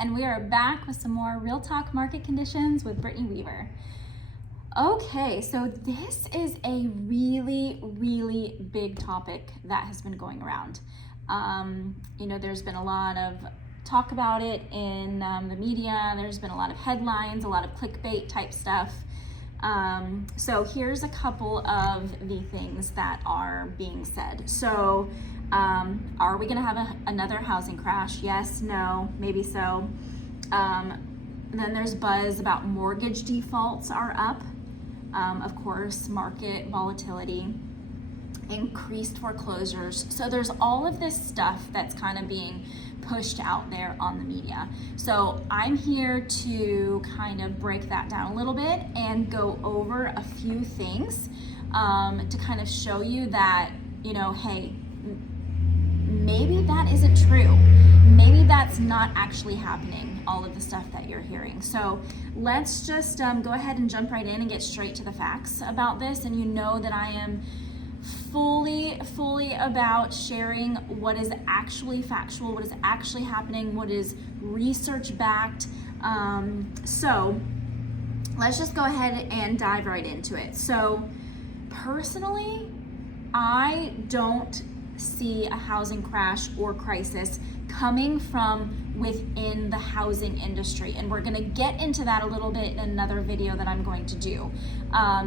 And we are back with some more Real Talk Market Conditions with Brittany Weaver. Okay, so this is a really big topic that has been going around. There's been a lot of talk about it in the media. There's been a lot of headlines, a lot of clickbait type stuff. So here's a couple of the things that are being said. So are we gonna have another housing crash? Yes, no, maybe so. Then there's buzz about mortgage defaults are up. Of course, market volatility, increased foreclosures. So there's all of this stuff that's kind of being pushed out there on the media. So I'm here to kind of break that down a little bit and go over a few things to kind of show you that, hey, maybe that isn't true. Maybe that's not actually happening, all of the stuff that you're hearing. So let's just go ahead and jump right in and get straight to the facts about this. And you know that I am fully about sharing what is actually factual, what is actually happening, what is research backed. So let's just go ahead and dive right into it. So personally, I don't see a housing crash or crisis coming from within the housing industry, and we're going to get into that a little bit in another video that I'm going to do,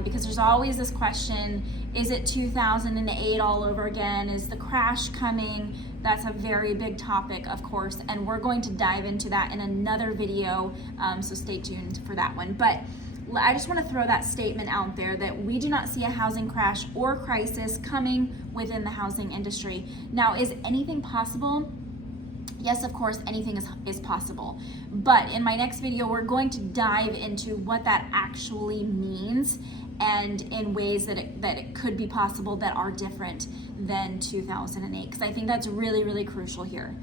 because there's always this question, is it 2008 all over again? Is the crash coming? That's a very big topic, of course, and we're going to dive into that in another video, so stay tuned for that one. But I just want to throw that statement out there that we do not see a housing crash or crisis coming within the housing industry. Now, is anything possible? Yes, of course, anything is possible. But in my next video, we're going to dive into what that actually means and in ways that it could be possible that are different than 2008, because I think that's really crucial here.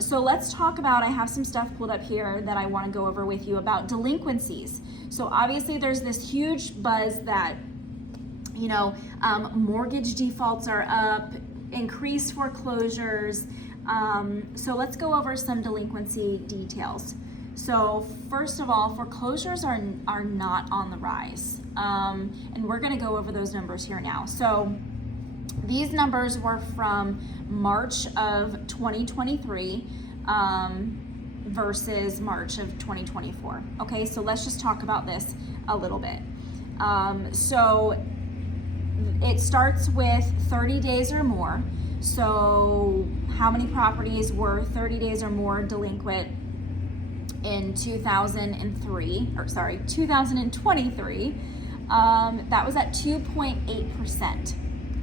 So let's talk about, I have some stuff pulled up here that I want to go over with you about delinquencies. So obviously there's this huge buzz that, mortgage defaults are up, increased foreclosures. So let's go over some delinquency details. So first of all, foreclosures are not on the rise. And we're going to go over those numbers here now. So these numbers were from March of 2023 versus March of 2024. Okay, so let's just talk about this a little bit. So it starts with 30 days or more. So how many properties were 30 days or more delinquent in 2023? That was at 2.8%.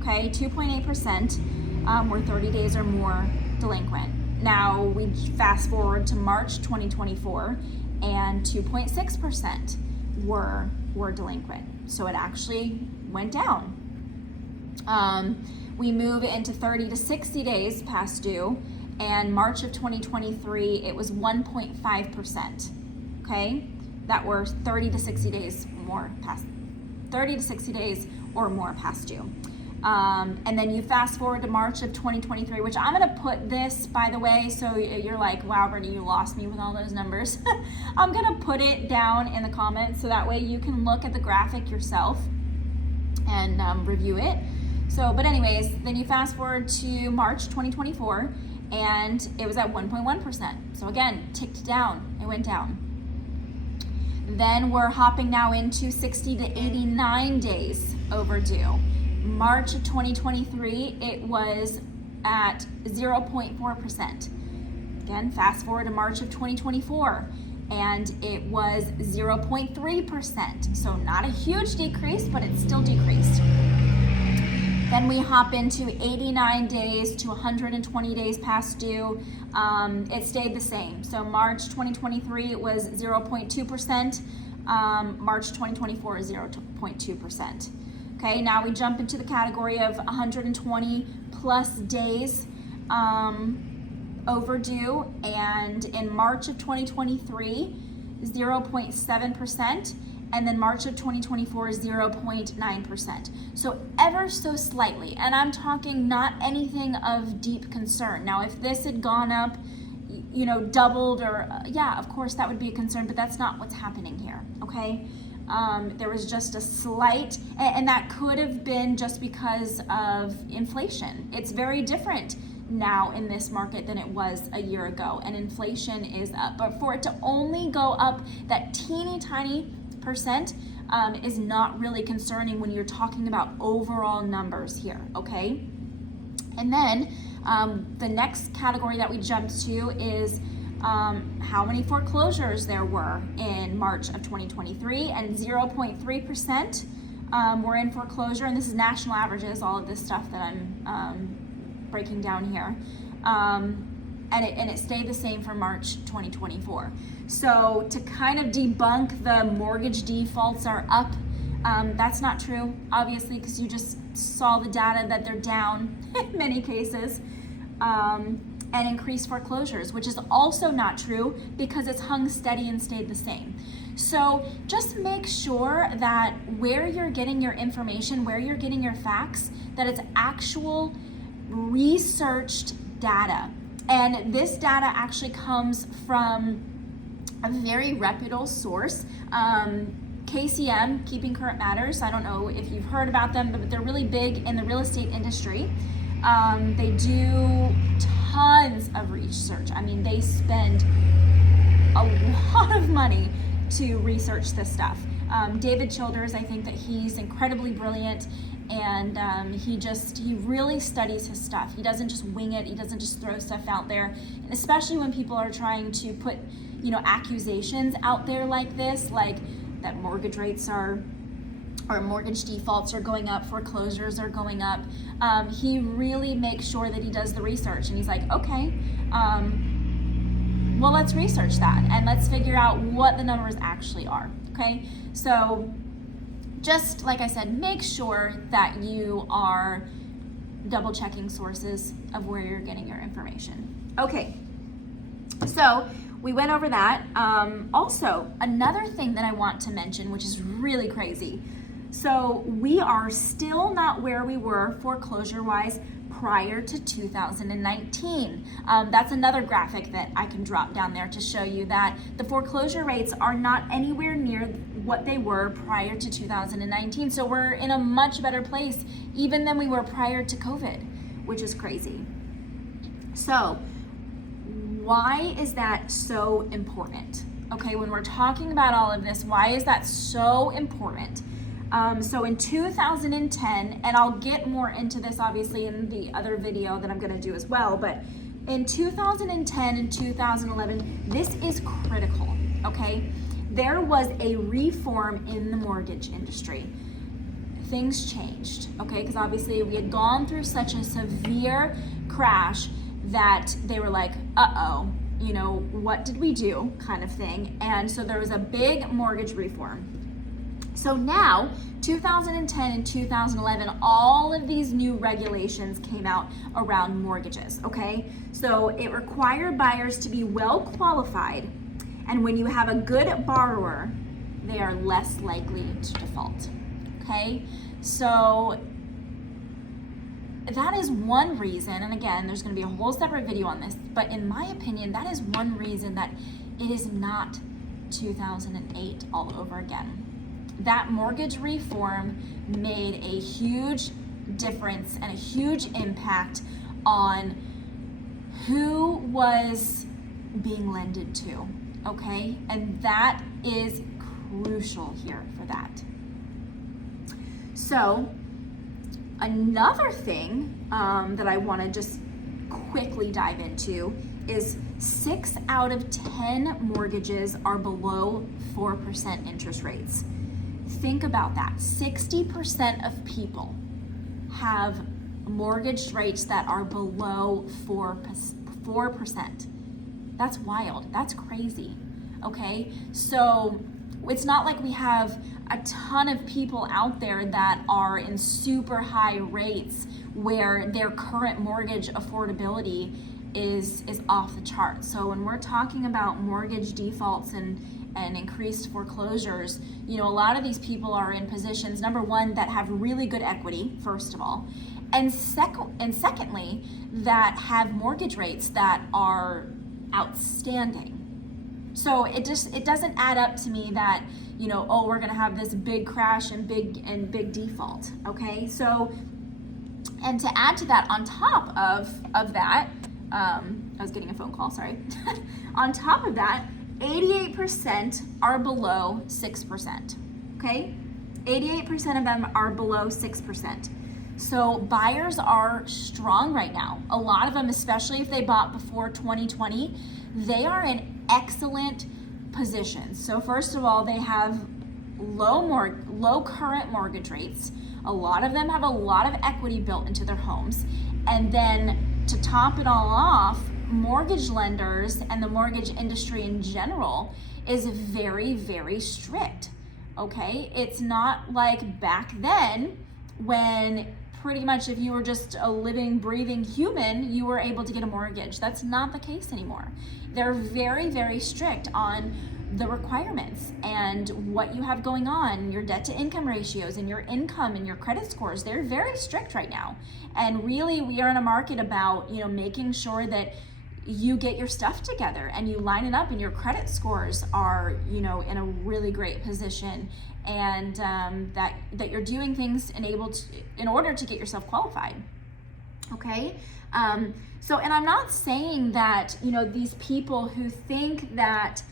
Okay, 2.8% were 30 days or more delinquent. Now we fast forward to March 2024, and 2.6% were delinquent. So it actually went down. We move into 30 to 60 days past due, and March of 2023, it was 1.5%. Okay, that were 30 to 60 days or more past due. And then you fast forward to March of 2023, which I'm going to put this, by the way, so you're like, wow, Brittany, you lost me with all those numbers. I'm going to put it down in the comments so that way you can look at the graphic yourself and review it. So, but anyways, then you fast forward to March 2024, and it was at 1.1%. So again, ticked down, it went down. Then we're hopping now into 60 to 89 days overdue. March of 2023, it was at 0.4%. Again, fast forward to March of 2024, and it was 0.3%. So not a huge decrease, but it's still decreased. Then we hop into 89 days to 120 days past due. It stayed the same. So March 2023 was 0.2%. March 2024 is 0.2%. Okay, now we jump into the category of 120 plus days overdue, and in March of 2023, 0.7%, and then March of 2024 is 0.9%. So ever so slightly, and I'm talking not anything of deep concern. Now, if this had gone up, doubled or, yeah, of course that would be a concern, but that's not what's happening here, okay? There was just a slight, and that could have been just because of inflation. It's very different now in this market than it was a year ago, and inflation is up. But for it to only go up that teeny tiny percent is not really concerning when you're talking about overall numbers here, okay? And then the next category that we jumped to is how many foreclosures there were in March of 2023, and 0.3% were in foreclosure, and this is national averages, all of this stuff that I'm breaking down here, and it stayed the same for March 2024. So to kind of debunk the mortgage defaults are up, that's not true, obviously, because you just saw the data that they're down in many cases. And increased foreclosures, which is also not true because it's hung steady and stayed the same. So just make sure that where you're getting your information, where you're getting your facts, that it's actual researched data. And this data actually comes from a very reputable source, KCM, Keeping Current Matters. I don't know if you've heard about them, but they're really big in the real estate industry. They do tons of research. I mean, they spend a lot of money to research this stuff. David Childers, I think that he's incredibly brilliant, and he really studies his stuff. He doesn't just wing it. He doesn't just throw stuff out there, and especially when people are trying to put, accusations out there like this, like that mortgage rates or mortgage defaults are going up, foreclosures are going up. He really makes sure that he does the research, and he's like, okay, well, let's research that and let's figure out what the numbers actually are, okay? So just like I said, make sure that you are double checking sources of where you're getting your information. Okay, so we went over that. Also, another thing that I want to mention, which is really crazy. So we are still not where we were foreclosure-wise prior to 2019. That's another graphic that I can drop down there to show you that the foreclosure rates are not anywhere near what they were prior to 2019. So we're in a much better place even than we were prior to COVID, which is crazy. So why is that so important? Okay, when we're talking about all of this, why is that so important? So in 2010, and I'll get more into this obviously in the other video that I'm going to do as well, but in 2010 and 2011, this is critical, okay? There was a reform in the mortgage industry. Things changed, okay? Because obviously we had gone through such a severe crash that they were like, uh-oh, what did we do, kind of thing. And so there was a big mortgage reform. So now, 2010 and 2011, all of these new regulations came out around mortgages, okay? So it required buyers to be well qualified, and when you have a good borrower, they are less likely to default, okay? So that is one reason, and again, there's gonna be a whole separate video on this, but in my opinion, that is one reason that it is not 2008 all over again. That mortgage reform made a huge difference and a huge impact on who was being lended to, okay? And that is crucial here for that. So another thing that I want to just quickly dive into is 6 out of 10 mortgages are below 4% interest rates. Think about that. 60% of people have mortgage rates that are below 4%. That's wild. That's crazy. Okay? So it's not like we have a ton of people out there that are in super high rates where their current mortgage affordability is off the chart. So when we're talking about mortgage defaults and increased foreclosures, a lot of these people are in positions, number one, that have really good equity, first of all, and secondly, that have mortgage rates that are outstanding. So it doesn't add up to me that, you know, oh, we're gonna have this big crash and big default. Okay, so, and to add to that, on top of that, I was getting a phone call, sorry. On top of that, 88% are below 6%. Okay, 88% of them are below 6%. So buyers are strong right now. A lot of them, especially if they bought before 2020, they are in excellent positions. So first of all, they have low current mortgage rates. A lot of them have a lot of equity built into their homes. And then to top it all off, mortgage lenders and the mortgage industry in general is very, very strict. Okay, it's not like back then when pretty much if you were just a living, breathing human, you were able to get a mortgage. That's not the case anymore. They're very, very strict on the requirements and what you have going on, your debt to income ratios and your income and your credit scores. They're very strict right now. And really, we are in a market about, you know, making sure that you get your stuff together and you line it up and your credit scores are, you know, in a really great position, and that you're doing things in order to get yourself qualified. Okay, so, and I'm not saying that, you know, these people who think that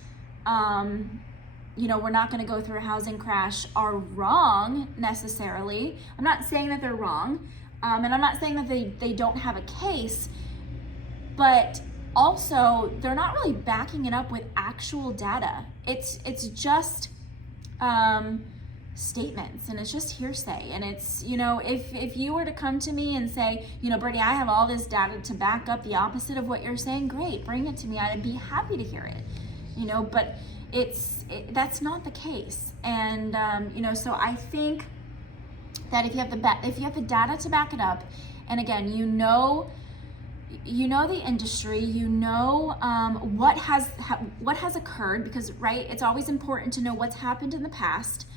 you know, we're not going to go through a housing crash are wrong necessarily. I'm not saying that they're wrong, and I'm not saying that they don't have a case, but also they're not really backing it up with actual data. It's just statements, and it's just hearsay. And it's, you know, if you were to come to me and say, you know, Brittany, I have all this data to back up the opposite of what you're saying, great, bring it to me. I'd be happy to hear it, you know, but that's not the case. And you know, so I think that if you have the data to back it up, and again, you know the industry, you know what has occurred, because right, it's always important to know what's happened in the past,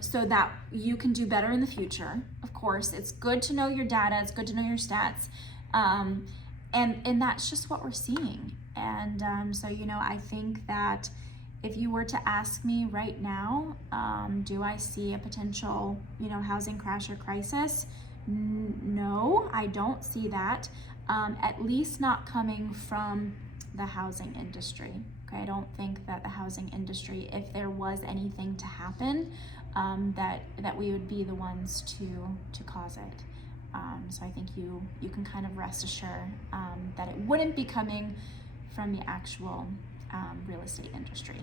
so that you can do better in the future. Of course, it's good to know your data, it's good to know your stats, and that's just what we're seeing. And so, you know, I think that if you were to ask me right now, do I see a potential, you know, housing crash or crisis? No, I don't see that. At least not coming from the housing industry. Okay, I don't think that the housing industry, if there was anything to happen, that we would be the ones to cause it. So I think you can kind of rest assured that it wouldn't be coming from the actual real estate industry.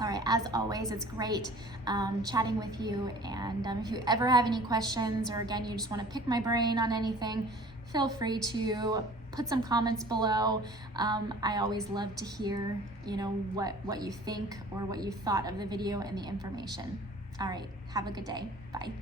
All right, as always, it's great chatting with you. And if you ever have any questions, or again, you just want to pick my brain on anything, feel free to put some comments below. I always love to hear, you know, what you think or what you thought of the video and the information. All right, have a good day. Bye.